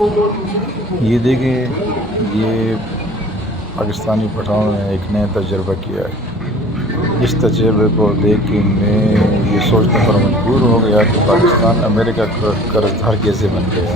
ये देखें, ये पाकिस्तानी पठानों ने एक नया तजर्बा किया है। इस तजर्बे को देख के मैं ये सोचने पर मजबूर हो गया कि पाकिस्तान अमेरिका का कर्जदार कैसे बन गया।